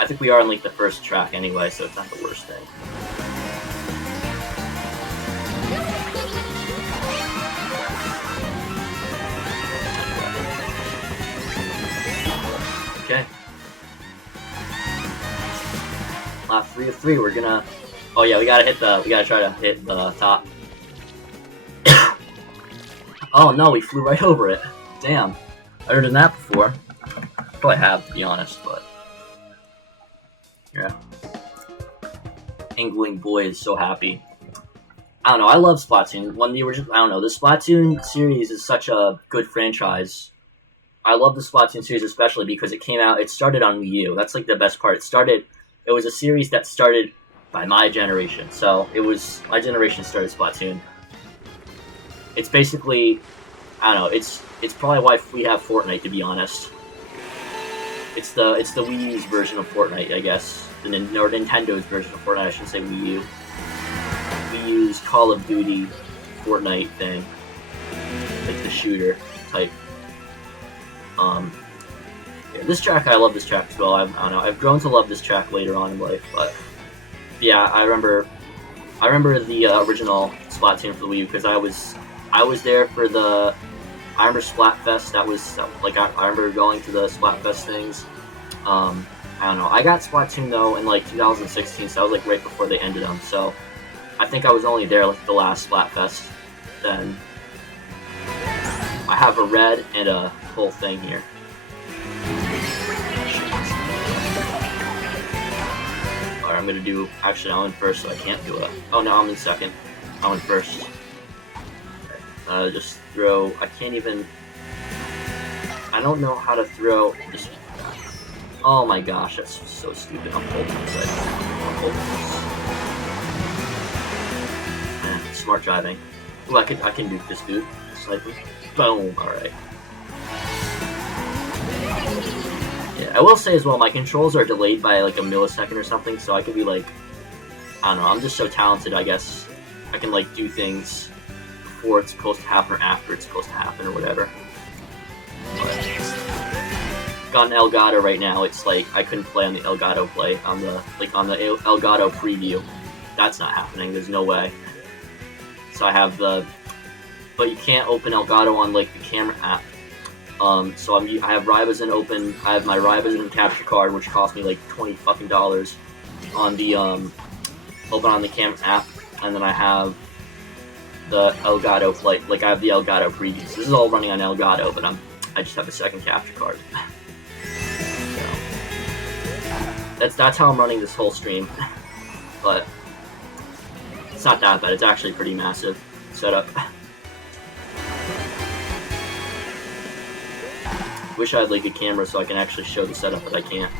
I think we are on like the first track anyway, so it's not the worst thing. Okay. 3 of 3. We're gonna. Oh yeah, we gotta try to hit the top. Oh no, we flew right over it. Damn. I've never done that before. Probably have, to be honest, but... Yeah. Angling boy is so happy. I don't know, I love Splatoon. One of the original... I don't know, the Splatoon series is such a good franchise. I love the Splatoon series especially because it came out... It started on Wii U. That's like the best part. It was a series that started by my generation. So, it was... My generation started Splatoon. It's basically, I don't know. It's probably why we have Fortnite, to be honest. It's the Wii U's version of Fortnite, I guess. or Nintendo's version of Fortnite, I shouldn't say Wii U. We used Call of Duty Fortnite thing, like the shooter type. Yeah, this track, I love this track as well. I don't know, I've grown to love this track later on in life, but yeah, I remember the original Splatoon for the Wii U because I was there for the. I remember Splatfest. I remember going to the Splatfest things. I don't know. I got Splatoon though in like 2016, so that was like right before they ended them. So I think I was only there like the last Splatfest. Then I have a red and a whole thing here. Alright, I'm gonna do. Actually, I'm in first, so I can't do it. Oh no, I'm in second. I'm in first. Just throw. I can't even. I don't know how to throw. Just. Oh my gosh, that's so stupid. I'm holding this. I'm holding this. Smart driving. Ooh, I can do this, dude. Slightly. Boom. All right. Yeah, I will say as well, my controls are delayed by like a millisecond or something, so I could be like, I don't know. I'm just so talented. I guess I can like do things before it's supposed to happen or after it's supposed to happen or whatever. Got an Elgato right now. It's like I couldn't play on the Elgato on the Elgato preview. That's not happening. There's no way. So I have but you can't open Elgato on like the camera app. So I have Rybazen open. I have my Rybazen capture card, which cost me like $20 fucking on the open on the camera app, and then I have the Elgato play. Like I have the Elgato previews. This is all running on Elgato, but I just have a second capture card. That's how I'm running this whole stream, but it's not that bad. It's actually pretty massive setup. Wish I had like a camera so I can actually show the setup, but I can't.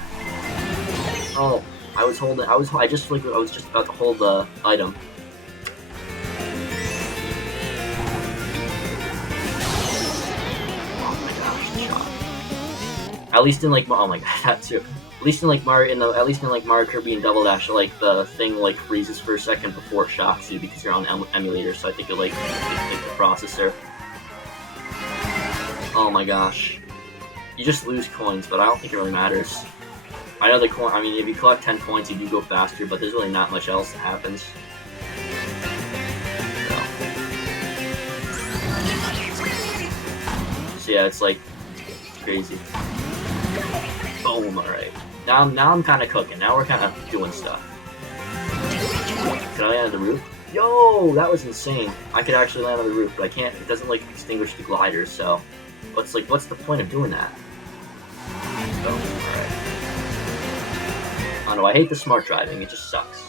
Oh, I was just about to hold the item. Oh my gosh, shot. At least in like, oh my god, that too. At least in like Mario Kirby and Double Dash, like the thing like freezes for a second before it shocks you because you're on the emulator. So I think it like the processor. Oh my gosh, you just lose coins, but I don't think it really matters. I know the coin. I mean, if you collect 10 points, you do go faster, but there's really not much else that happens. So yeah, it's like crazy. Boom! All right. Now I'm kind of cooking. Now we're kind of doing stuff. Can I land on the roof? Yo, that was insane. I could actually land on the roof, but I can't. It doesn't like extinguish the glider. So, what's the point of doing that? Oh, all right. I don't know. I hate the smart driving. It just sucks.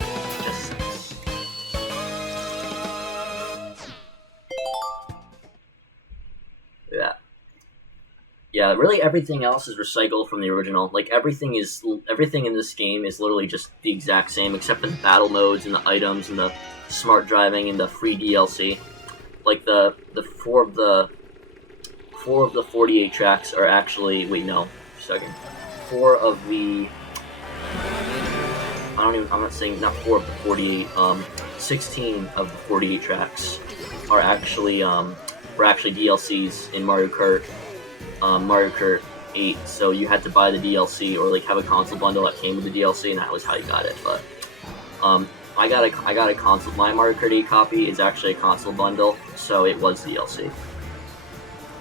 It just sucks. Yeah. Yeah, really everything else is recycled from the original. Like everything in this game is literally just the exact same, except the battle modes and the items and the smart driving and the free DLC. Like the four of the 48 tracks are actually second. 4 of the I'm not saying not 4 of the 48. 16 of the 48 tracks are actually were actually DLCs in Mario Kart 8, so you had to buy the DLC or like have a console bundle that came with the DLC, and that was how you got it. But I got a console. My Mario Kart 8 copy is actually a console bundle, so it was DLC.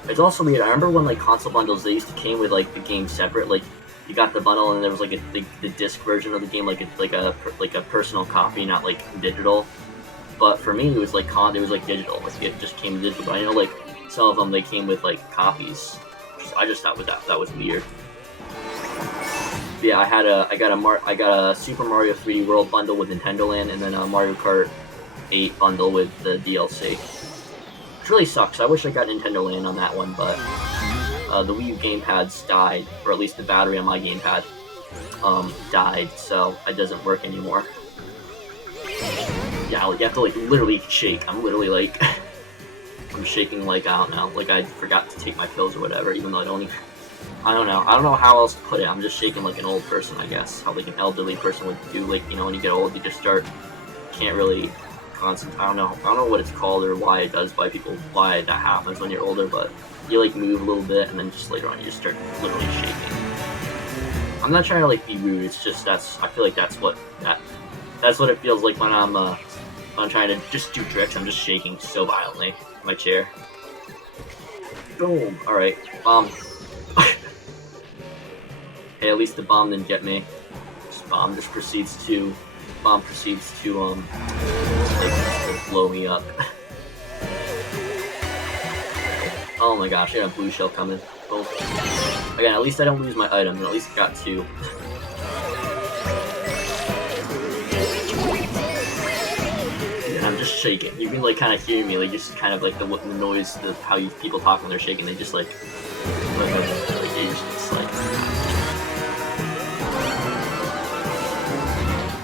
It's also weird. I remember when like console bundles, they used to came with like the game separate. Like you got the bundle, and then there was like the disc version of the game, like a personal copy, not like digital. But for me, it was like digital. Like it just came digital. But I know like some of them they came with like copies. I just thought that was weird. But yeah, I got a Super Mario 3D World bundle with Nintendo Land, and then a Mario Kart 8 bundle with the DLC. Which really sucks. I wish I got Nintendo Land on that one, but the Wii U gamepads died, or at least the battery on my gamepad died, so it doesn't work anymore. Yeah, like you have to like literally shake. I'm literally like I'm shaking like I don't know, like I forgot to take my pills or whatever, even though I don't even I don't know. I don't know how else to put it. I'm just shaking like an old person, I guess. How like an elderly person would do. Like, you know, when you get old, you just can't really concentrate. I don't know what it's called or why it does, why that happens when you're older, but you like move a little bit and then just later on you just start literally shaking. I'm not trying to like be rude. It's just I feel like that's what it feels like when I'm trying to just do tricks. I'm just shaking so violently in my chair. Boom. All right. Hey, at least the bomb didn't get me. Bomb proceeds to like, blow me up. Oh my gosh, I got a blue shell coming. Boom. Again, at least I don't lose my item, and at least got 2. And I'm just shaking. You can like kind of hear me, like just kind of like the noise, how people talk when they're shaking. They just like it's like.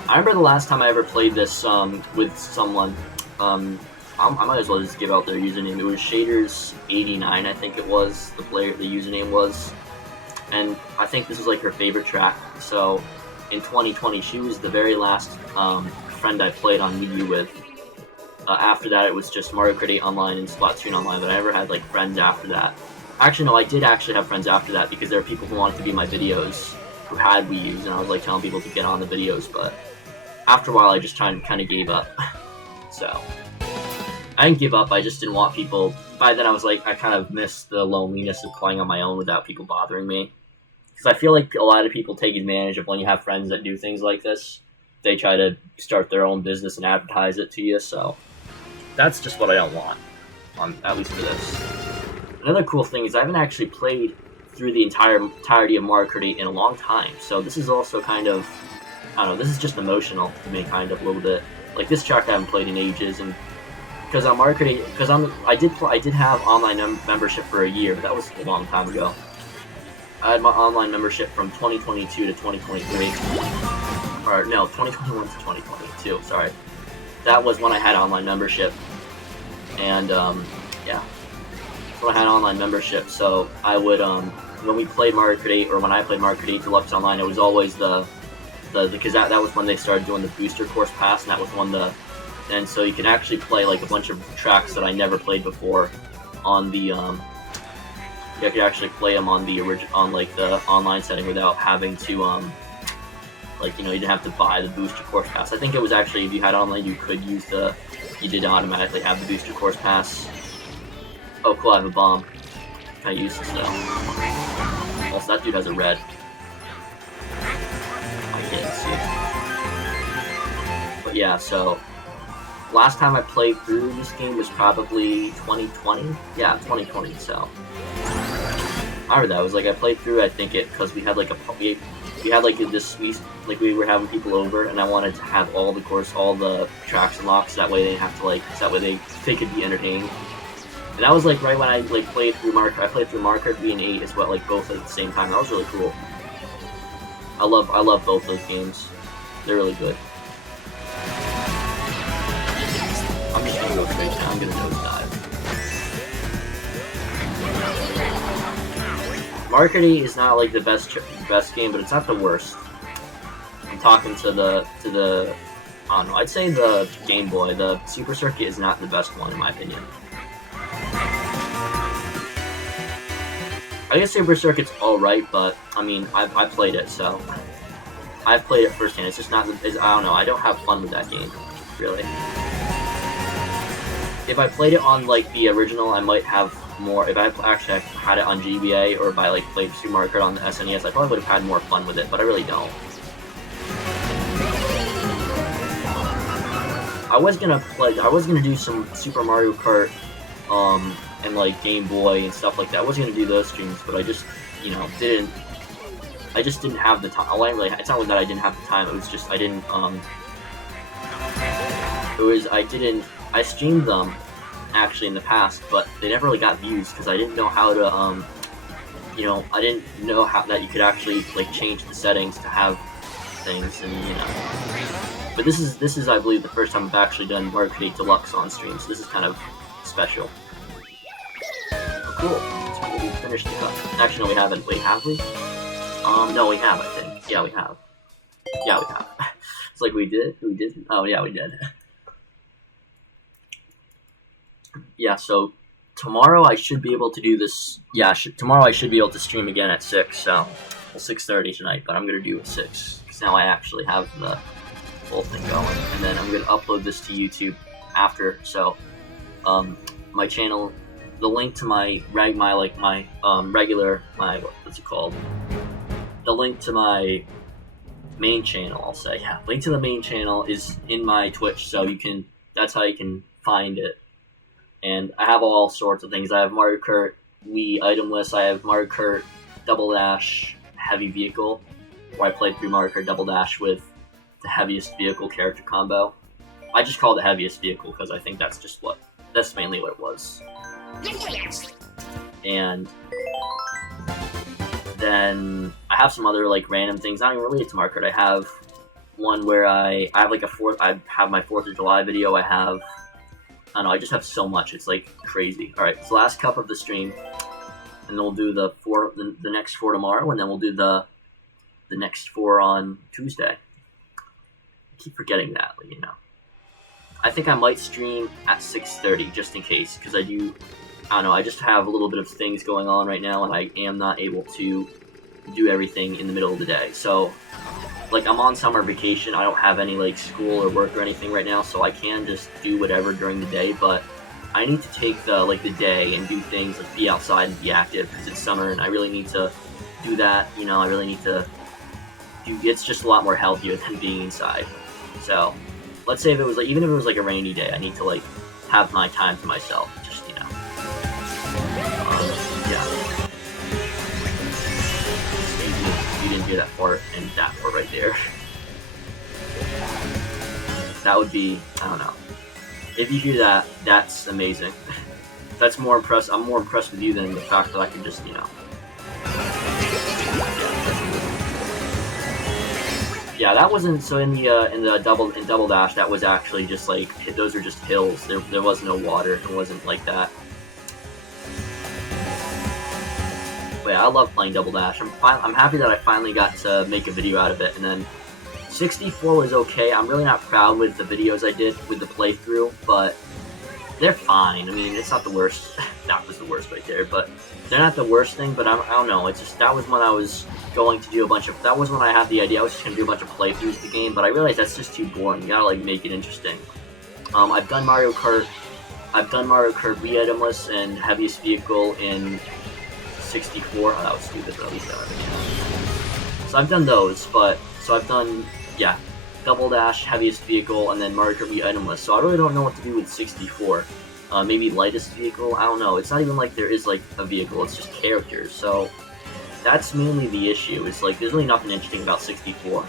I remember the last time I ever played this with someone. I might as well just give out their username. It was Shaders89, I think it was. The username was. And I think this was like her favorite track. So in 2020, she was the very last friend I played on Wii U with. After that, it was just Mario Kart 8 Online and Splatoon Online, but I never had like friends after that. Actually, no, I did actually have friends after that because there were people who wanted to be my videos who had Wii U's, and I was like telling people to get on the videos, but after a while, I just kind of gave up. So I didn't give up. I just didn't want people. By then, I was like, I kind of missed the loneliness of playing on my own without people bothering me. Because I feel like a lot of people take advantage of when you have friends that do things like this. They try to start their own business and advertise it to you. So that's just what I don't want, at least for this. Another cool thing is I haven't actually played through the entirety of Mario Kart 8 in a long time. So this is also kind of, I don't know, this is just emotional to me, kind of a little bit. Like this track I haven't played in ages, and because on Mario Kart 8, because I did have online membership for a year, but that was a long time ago. I had my online membership from 2022 to 2023, or no, 2021 to 2022. Sorry, that was when I had online membership, and yeah, when I had online membership. So I would when we played Mario Kart 8, or when I played Mario Kart 8 Deluxe Online, it was always because that was when they started doing the booster course pass, and that was when and so you can actually play like a bunch of tracks that I never played before on the you could actually play them on the like the online setting without having to like, you know, you didn't have to buy the booster course pass. I think it was actually, if you had online, you did automatically have the booster course pass. Oh cool, I have a bomb. Kind of useless though. Also, that dude has a red. I can't see. But yeah, so last time I played through this game was probably 2020. Yeah, 2020. So I remember that. It was like I played through. I think it because we had like we had like we were having people over, and I wanted to have all the tracks unlocked. So that way they have to they could be entertained. And that was like right when I like played through Mario Kart 8 and 8 as well, like both at the same time. That was really cool. I love both those games. They're really good. I'm just gonna go straight down. I'm gonna nosedive. Mario Kart 8 is not like the best game, but it's not the worst. I'm talking to the I don't know. I'd say the Game Boy. The Super Circuit is not the best one in my opinion. I guess Super Circuit's alright, but I mean, I played it, so I've played it firsthand. It's just not. I don't know. I don't have fun with that game, really. If I played it on like the original, I might have more. If I actually had it on GBA, or if I like played Super Mario Kart on the SNES, I probably would have had more fun with it. But I really don't. I was gonna do some Super Mario Kart, and like Game Boy and stuff like that. I was gonna do those streams, but I just, didn't. I just didn't have the time. It's not that I didn't have the time. It was just I didn't. I streamed them actually in the past, but they never really got views because I didn't know how to. I didn't know how that you could actually like change the settings to have things, and But this is I believe the first time I've actually done Mario Kart 8 Deluxe on stream, so this is kind of special. Oh, cool. finished the cut. Actually, no, we haven't. Wait, have we? No, we have, I think. Yeah, we have. Yeah, we have. It's like we did? We did? Oh, yeah, we did. Yeah, so tomorrow I should be able to do this. Yeah, tomorrow I should be able to stream again at 6, so. Well, 6:30 tonight, but I'm going to do it 6. Because now I actually have the whole thing going. And then I'm going to upload this to YouTube after, so. My channel, the link to my regular, what's it called? The link to my main channel, I'll say, yeah, link to the main channel is in my Twitch, so that's how you can find it. And I have all sorts of things. I have Mario Kart Wii item list, I have Mario Kart Double Dash Heavy Vehicle, where I played through Mario Kart Double Dash with the heaviest vehicle character combo. I just call it the heaviest vehicle because I think that's mainly what it was. And then I have some other like random things not even related to Mario Kart. I have one where I have like I have my 4th of July video. I don't know, I just have so much. It's like crazy. Alright, it's the last cup of the stream. And then we'll do the next 4 tomorrow, and then we'll do the next 4 on Tuesday. I keep forgetting that, you know. I think I might stream at 6:30 just in case, because I don't know, I just have a little bit of things going on right now, and I am not able to do everything in the middle of the day. So, like, I'm on summer vacation. I don't have any, like, school or work or anything right now, so I can just do whatever during the day, but I need to take the day and do things, like, be outside and be active, because it's summer, and I really need to do that, you know, I really need to it's just a lot more healthier than being inside. So, let's say if it was, like, even if it was, like, a rainy day, I need to, like, have my time to myself, just, you know. Yeah. You didn't hear that part, and that part right there. That would be, I don't know. If you hear that, that's amazing. That's more impressed. I'm more impressed with you than the fact that I can just, you know. Yeah, that wasn't so in the double dash. That was actually just like those are just hills. There was no water. It wasn't like that. But yeah, I love playing double dash. I'm happy that I finally got to make a video out of it. And then 64 was okay. I'm really not proud with the videos I did with the playthrough, but they're fine. I mean, it's not the worst. That was the worst right there, but they're not the worst thing. But I don't know. It's just that was when I was going to do a bunch of. That was when I had the idea. I was just gonna do a bunch of playthroughs of the game, but I realized that's just too boring. You gotta like make it interesting. I've done Mario Kart. I've done Mario Kart Wii item list and heaviest vehicle in 64. Oh, that was stupid, but at least I have. So I've done those, but so I've done Double Dash, heaviest vehicle, and then Mario Kart Wii item list. So I really don't know what to do with 64. Maybe lightest vehicle. I don't know. It's not even like there is like a vehicle. It's just characters. So that's mainly the issue. It's like there's really nothing interesting about 64.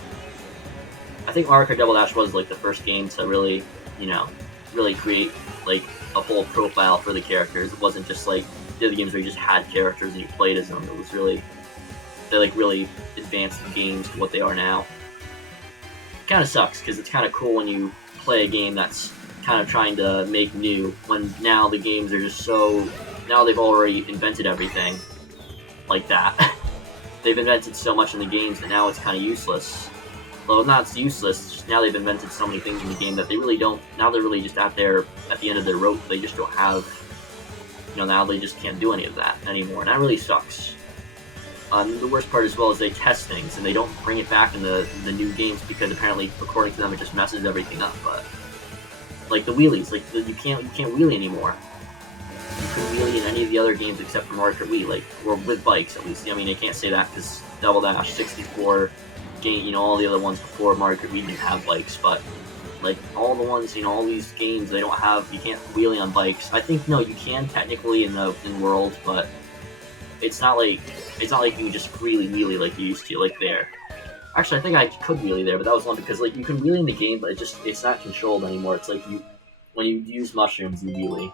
I think Mario Kart Double Dash was like the first game to really, you know, really create like a whole profile for the characters. It wasn't just like the other games where you just had characters and you played as them. It was really, they like really advanced the games to what they are now. Kind of sucks because it's kind of cool when you play a game that's kind of trying to make new when now the games are just so, now they've already invented everything like that. They've invented so much in the games that now it's kind of useless. Well, not it's useless, it's just now they've invented so many things in the game that they really don't, now they're really just at the end of their rope. They just don't have, you know, now they just can't do any of that anymore, and that really sucks. The worst part as well is they test things and they don't bring it back in the new games because apparently, according to them, it just messes everything up. But like the wheelies, like you can't wheelie anymore. You couldn't wheelie in any of the other games except for Mario Kart Wii, like or with bikes at least. I mean, I can't say that because Double Dash, 64, game, you know, all the other ones before Mario Kart Wii didn't have bikes, but like all the ones, you know, all these games they don't have. You can't wheelie on bikes. I think no, you can technically in World, but it's not like you can just freely wheelie like you used to, like there. Actually, I think I could wheelie there, but that was one because like you can wheelie in the game, but it's not controlled anymore. It's like when you use mushrooms, you wheelie.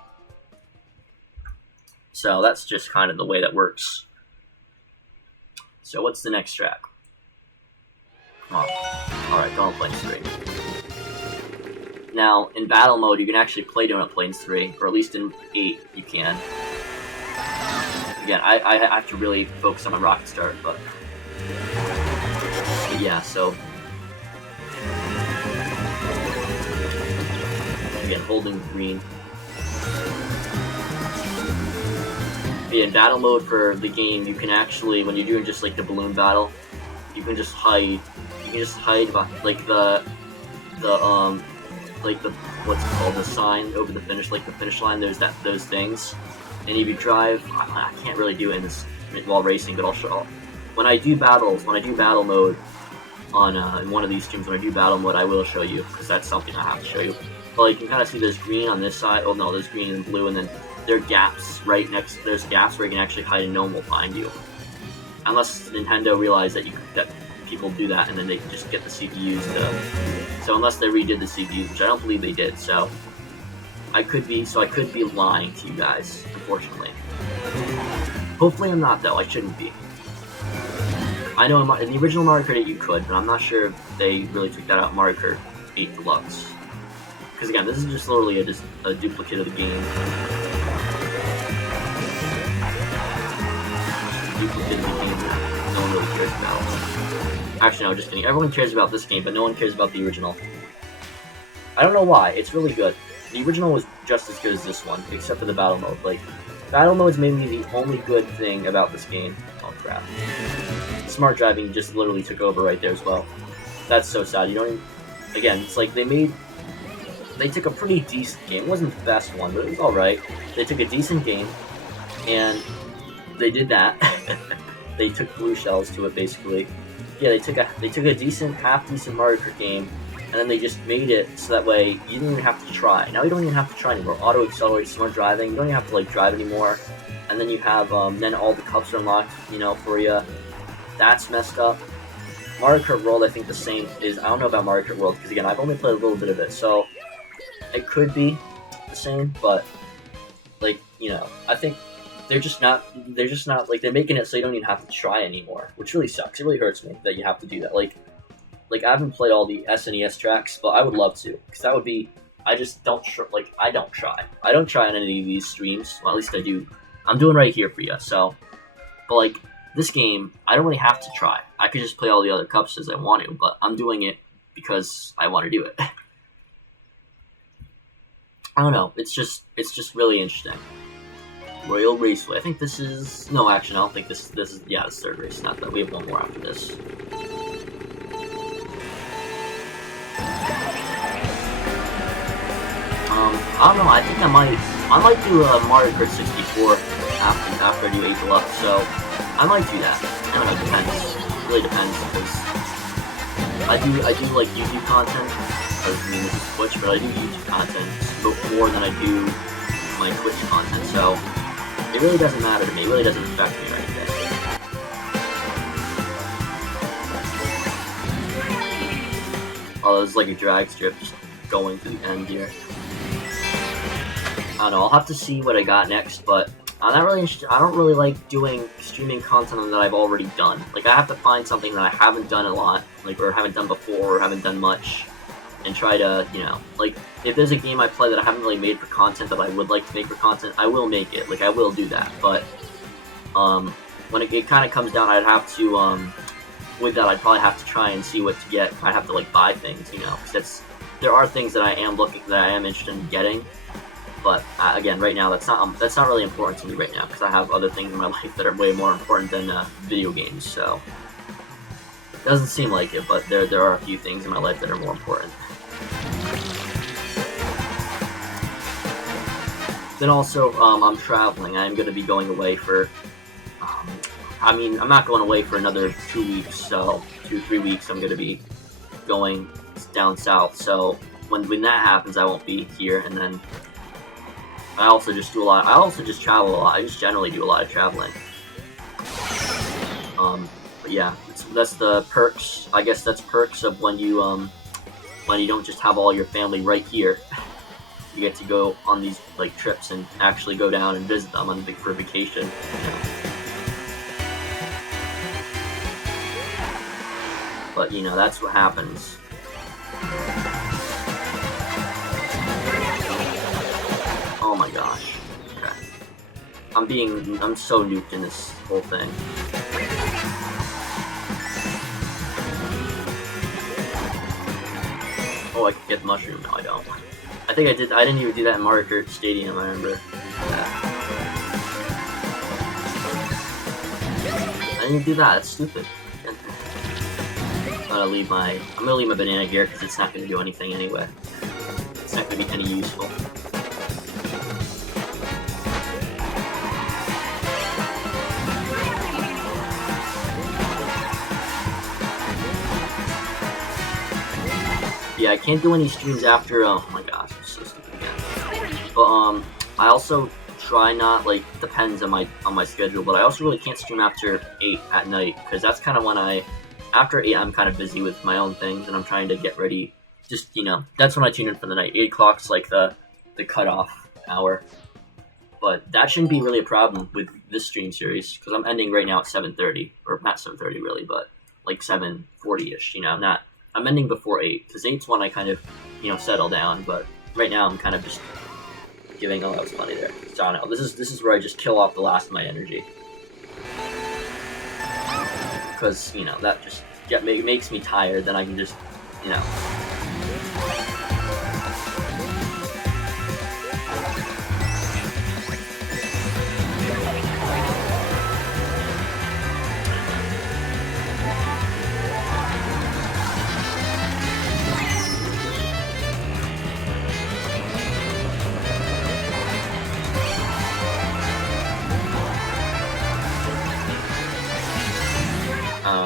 So that's just kind of the way that works. So what's the next track? Oh, all right, Donut Plains 3. Now in battle mode, you can actually play Donut Plains 3, or at least in 8, you can. Again, I have to really focus on my rocket start, but yeah, so again, holding green. But yeah, in battle mode for the game, you can actually, when you're doing just like the balloon battle, you can just hide. You can just hide behind, like the what's it called, the sign over the finish, like the finish line. There's those things, and if you drive, I can't really do it in this while racing, but I'll show. When I do battle mode on in one of these streams, when I do battle mode, I will show you, because that's something I have to show you. But you can kind of see there's green on this side. Oh no, there's green and blue, and then there are gaps right next. There's gaps where you can actually hide and no one will find you, unless Nintendo realized that people do that, and then they just get the CPUs to. So unless they redid the CPUs, which I don't believe they did, so I could be lying to you guys, unfortunately. Hopefully I'm not, though. I shouldn't be. I know in the original Mario Kart 8 you could, but I'm not sure if they really took that out in Mario Kart 8 Deluxe. Because again, this is just literally a duplicate of the game. Duplicate of the game that no one really cares about. Actually, no, just kidding. Everyone cares about this game, but no one cares about the original. I don't know why. It's really good. The original was just as good as this one, except for the battle mode. Like, battle mode is maybe the only good thing about this game. Oh crap. Smart driving just literally took over right there as well. That's so sad. You don't even... Again, it's like they took a pretty decent game. It wasn't the best one, but it was alright. They took a decent game, and they did that. They took blue shells to it, basically. Yeah, they took a decent, half-decent Mario Kart game, and then they just made it so that way you didn't even have to try. Now you don't even have to try anymore. Auto accelerate, smart driving. You don't even have to like drive anymore. And then you have then all the cups are unlocked, you know, for you. That's messed up. Mario Kart World, I think the same is. I don't know about Mario Kart World because again, I've only played a little bit of it, so it could be the same. But like, you know, I think they're just not like, they're making it so you don't even have to try anymore, which really sucks. It really hurts me that you have to do that. Like I haven't played all the SNES tracks, but I would love to, because that would be. I just don't I don't try. I don't try on any of these streams. Well, at least I do. I'm doing right here for you. So, but like this game, I don't really have to try. I could just play all the other cups as I want to, but I'm doing it because I want to do it. I don't know. It's just really interesting. Royal Raceway. I think this is... No, actually, I don't think this is... Yeah, this third race. Not that. We have one more after this. I don't know. I think I might do a Mario Kart 64 after I do 8 Deluxe. So I might do that. I don't know. It depends. It really depends, because I do like YouTube content. I mean, this is Twitch, but I do YouTube content more than I do my Twitch content. So it really doesn't matter to me. It really doesn't affect me or anything. Oh, there's like a drag strip just going to the end here. I don't know. I'll have to see what I got next, but I'm not really interested. I don't really like doing streaming content that I've already done. Like, I have to find something that I haven't done a lot, like, or haven't done before, or haven't done much, and try to, you know, like, if there's a game I play that I haven't really made for content that I would like to make for content, I will make it. Like, I will do that. But when it kind of comes down, I'd have to, with that, I'd probably have to try and see what to get. I'd have to, like, buy things, you know, because there are things that I am interested in getting. But again, right now, that's not really important to me right now, because I have other things in my life that are way more important than video games. So it doesn't seem like it, but there are a few things in my life that are more important. Then also, I'm traveling. I'm going to be going away for. I mean, I'm not going away for another 2 weeks. So 2-3 weeks, I'm going to be going down south. So when that happens, I won't be here, and then. I also just travel a lot. I just generally do a lot of traveling. But yeah, that's the perks. I guess that's perks of when you don't just have all your family right here. You get to go on these like trips and actually go down and visit them for vacation. But you know, that's what happens. Oh my gosh. Okay. I'm so nuked in this whole thing. Oh, I could get the mushroom. No, I don't. I think I did. I didn't even do that in Mario Kart Stadium. I remember. I didn't do that. That's stupid. I'm gonna leave my banana here because it's not gonna do anything anyway. It's not gonna be any useful. Yeah, I can't do any streams after. Oh my gosh, I'm so stupid again. But I also try not, like, depends on my schedule. But I also really can't stream after 8 at night because that's kind of when after 8 I'm kind of busy with my own things and I'm trying to get ready. Just that's when I tune in for the night. 8 o'clock's like the cutoff hour. But that shouldn't be really a problem with this stream series because I'm ending right now at 7:30, or not 7:30 really, but like 7:40ish. Not. I'm ending before 8, because 8's when I kind of, settle down, but right now I'm kind of just giving, oh, that was funny there. So I don't know, this is where I just kill off the last of my energy. Because, that just makes me tired, then I can just,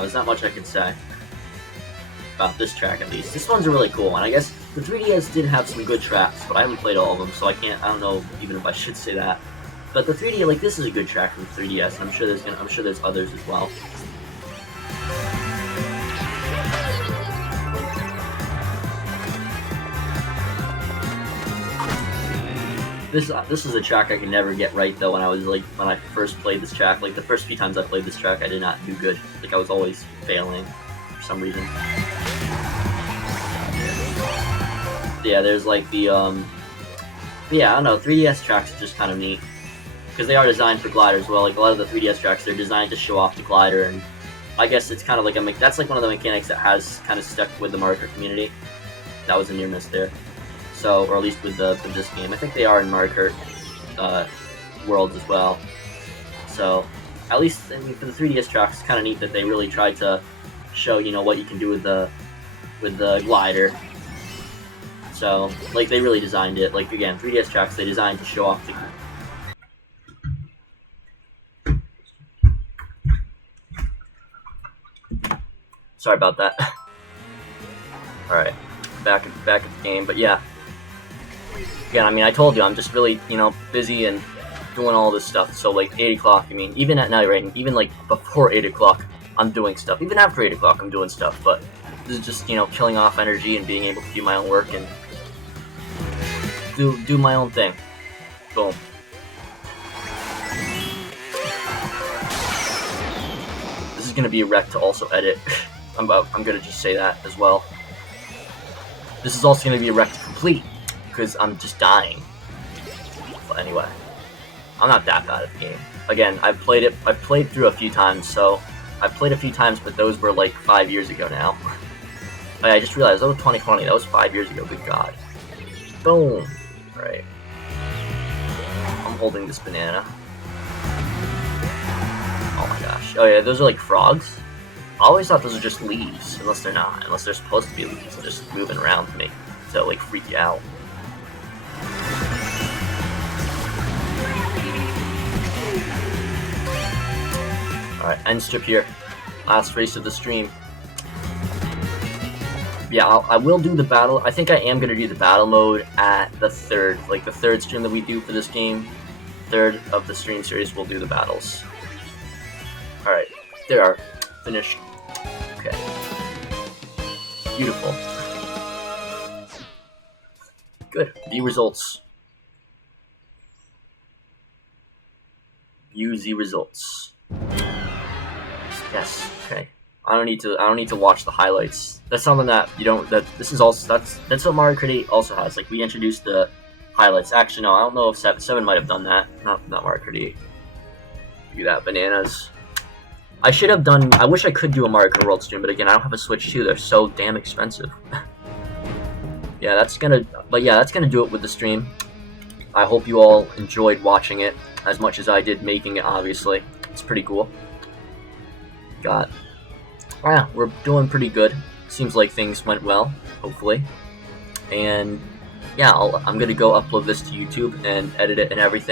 there's not much I can say about this track, at least. This one's a really cool one. I guess the 3DS did have some good tracks, but I haven't played all of them, so I don't know even if I should say that. But the 3D, like, this is a good track from the 3DS, and I'm sure there's others as well. This is a track I can never get right, though. When I first played this track, like the first few times I played this track, I did not do good. Like, I was always failing for some reason. Yeah, there's like the yeah, I don't know. 3DS tracks are just kind of neat because they are designed for glider as well. Like a lot of the 3DS tracks, they're designed to show off the glider, and I guess it's kind of like that's like one of the mechanics that has kind of stuck with the Mario Kart community. That was a near miss there. So, or at least with this game, I think they are in Mario Kart worlds as well. So, at least for the 3DS tracks, it's kind of neat that they really tried to show what you can do with the glider. So, like, they really designed it. Like, again, 3DS tracks, they designed to show off the. Sorry about that. All right, back at the game, but yeah. Again, I mean, I told you, I'm just really, busy and doing all this stuff. So, like, 8 o'clock, I mean, even at night, right? Even, like, before 8 o'clock, I'm doing stuff. Even after 8 o'clock, I'm doing stuff. But this is just, killing off energy and being able to do my own work and do my own thing. Boom. This is going to be a wreck to also edit. I'm going to just say that as well. This is also going to be a wreck to complete, because I'm just dying. But anyway, I'm not that bad at the game. Again, I've played through a few times, so I've played a few times, but those were like 5 years ago now. I just realized that was 2020. That was 5 years ago. Good God. Boom. Right. I'm holding this banana. Oh my gosh. Oh yeah, those are like frogs. I always thought those are just leaves, unless they're not. Unless they're supposed to be leaves, just moving around to like freak you out. Alright, end strip here. Last race of the stream. Yeah, I will do the battle. I think I am going to do the battle mode at the third stream that we do for this game. Third of the stream series, we'll do the battles. Alright, there are. Finished. Okay. Beautiful. Good. View results. View the results. Yes. Okay. I don't need to watch the highlights. That's something that this is also that's what Mario Kart 8 also has. Like, we introduced the highlights. Actually, no, I don't know if 7 might have done that. Not Mario Kart 8. do that. Bananas. I should have done. I wish I could do a Mario Kart World stream, but again, I don't have a Switch 2. They're so damn expensive. Yeah, that's gonna. But yeah, that's gonna do it with the stream. I hope you all enjoyed watching it as much as I did making it. Obviously, it's pretty cool. Yeah, we're doing pretty good. Seems like things went well. Hopefully, and yeah, I'm gonna go upload this to YouTube and edit it and everything.